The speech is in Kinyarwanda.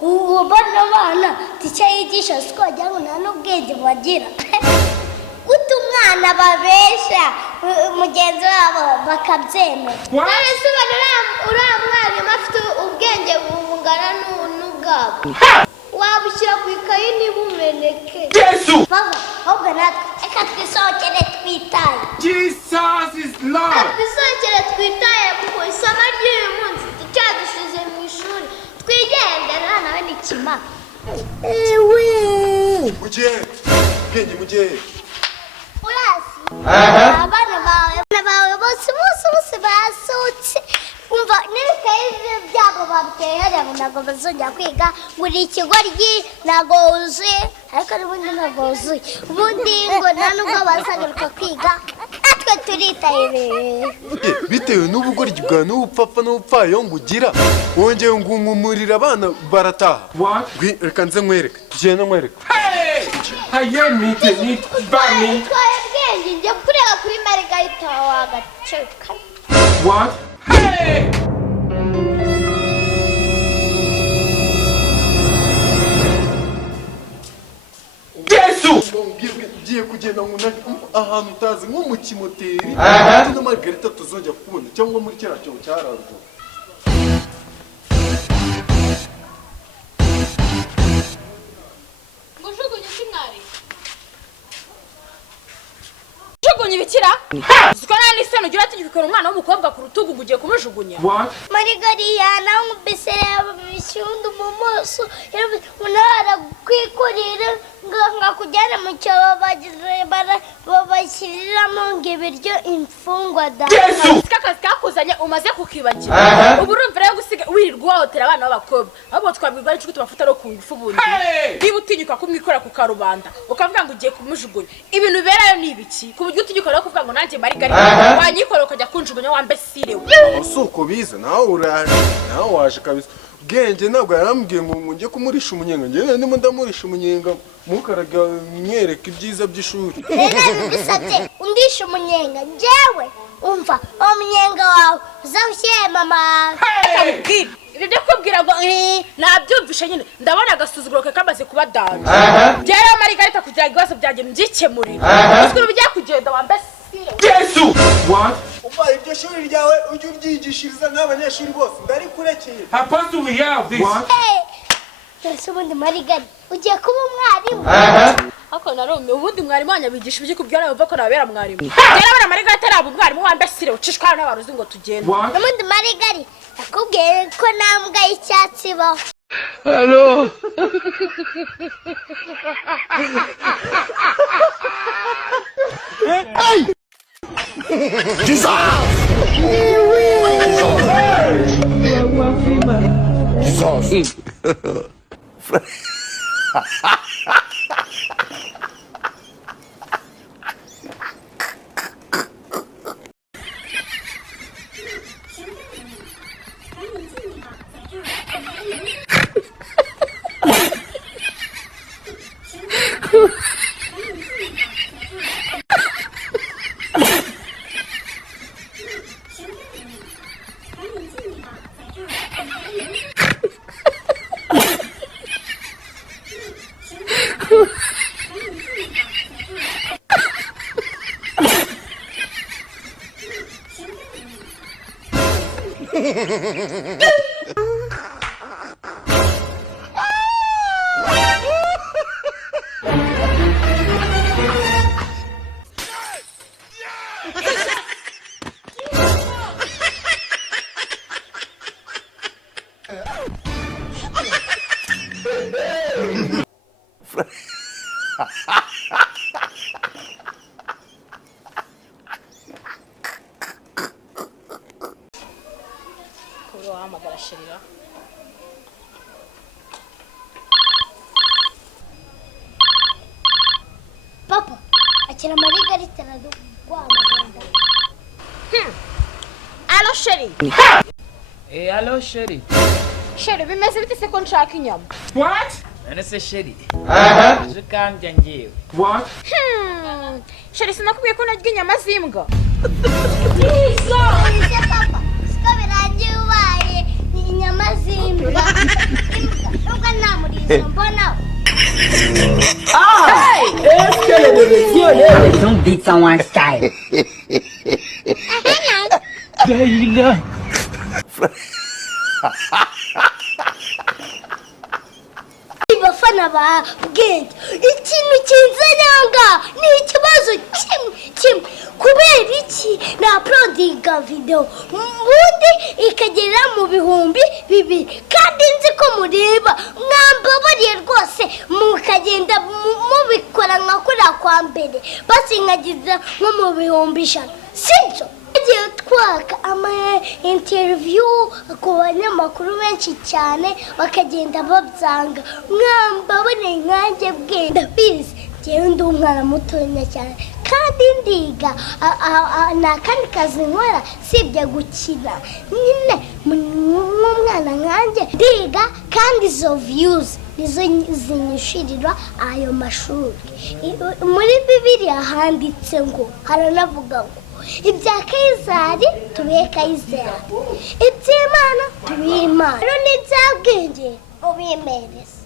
uwo bana ticya yigisha sikojya ngo nta n'ubwenge bagira utumwana babesha mugenzi wabo bakabyemera nese uriya mwarimu afite ubwenge bungana n'ubwabo wabushyira ku ikayi ntibumeneke bava ahubwo natwe reka twisohokere twitaye Jesus is Lord twisohokere twitaye kuko isomo ry'uyu munsi tucyadusize mu ishuri twigendera nawe ni kima ewe mugiye urasi abana bawe bose basutse umva n'ibikayi byabo babiteye hariya ngo ntabwo bazongera kwiga buri ikigoryi ntabwo wuzuye ariko n'ubundi ntabwo wuzuye ubundi ngo nta nubwo bazagaruka kwiga natwe turitaye bitewe n'ubugoryi bwa n'ubupfapfa n'ubupfayongo ugira wongeye ngo umumurire abana barataha reka nze nkwereke tugenda nkwereke twaye bwenge njya kureba kuri Margarita wagace What? Hey! Ngiye kugenda ahantu utazi nko mu kimoteri na Margarita tuzongera kubona cyangwa muri kera cyo cyararwo Mujugunye kimwari Jugunye bikira Zikora n'isano ugira ati gikora umwana w'umukobwa ku rutugu ugiye kumujugunya Margarita nawe mbesere bishyundu mu maso unara kwikorera ngakujyana mu cyobo babashyiriramo ngo ibiryo imfungwa da Akazi kakuzanye umaze kukibagira ubu urumva rero gusiga wirirwa wahotera abana b'abakobwa ahubwo twabwirwa n'icyo tubafata no ku ngufu bundi niba utinyuka kumwikora ku karubanda ukavuga ngo ugiye kumujugunya ibintu berayo ni ibiki ku buryo utinyuka no kuvuga ngo nanjye Margarita wanyikora ukajya kunjugunya wambesire usuko bize nawe waje kabisa bwenge ntabwo yarambwiye ngo njye kumurisha umunyenga njye ndimo ndamurisha umunyenga mukaraga mwereka ibyiza by'ishuri bisabye undisha umunyenga njyewe umva umunyenga wawe uzawushyire mama ibi byo kubwira ngo nabyumvishe nyine ndabona agasuzuguro ke kamaze kuba danje byera Margarita kugira ibibazo byanjye mbyikemurira uskuru bijya kugenda wambesire Yesu what uba ibyo shuri ryawe ujye ubyigishiriza n'abanyeshuri bose ndari kurekeye happen to we have this Yesu ubundi Margarita ugiye kuba umwarimu ako narome ubundi mwarimu wanyabigisha ibyo kubyara bava ko nabera mwarimu byera bana Margarita araba umwarimu wambesire ucishwa n'abaruzi ngo tugende ubundi Margarita akubwiye ko nambwa y'icyatsi baho Hello Hey Jesus Jesus Papa, akira Margarita nadukwamaganda. Allo chérie. Allo chérie. Chérie, bimeze bite se ko nshaka inyama? What? Nese chérie. Je kambya ngiye. What? Chérie sinakubwiye ko narya inyama z'imbwa. Papa, siko birangiye ubaye inyama z'imbwa. mbona Don't beat someone's style. bafana ba bwenge ikintu kinzanyanga ni ikibazo kimwe kubera iki na uploadinga video ubundi ikagera mu bihumbi 2 kandi nzi ko mureba mwambabariye rwose mukagenda mubikora nkakora kwa mbere basi nkagiza nko mu bihumbi 5 sibyo igihe twaka ama interview ku banyamakuru benshi cyane bakagenda babyanga mwambabone nkanjye bwenda bizi jewe ndi umwana mutonya cyane kandi ndiga na kandi kazi nkora sibye gukina nyine umwana nkanjye ndiga kandi zo views nizo zinyishirira ayo mashuri muri Bibiliya handitse ngo haranavuga ngo ibya Kaisari tubihe Kaisari iby'Imana tubihe Imana rero n'ibyabwenge ubimereze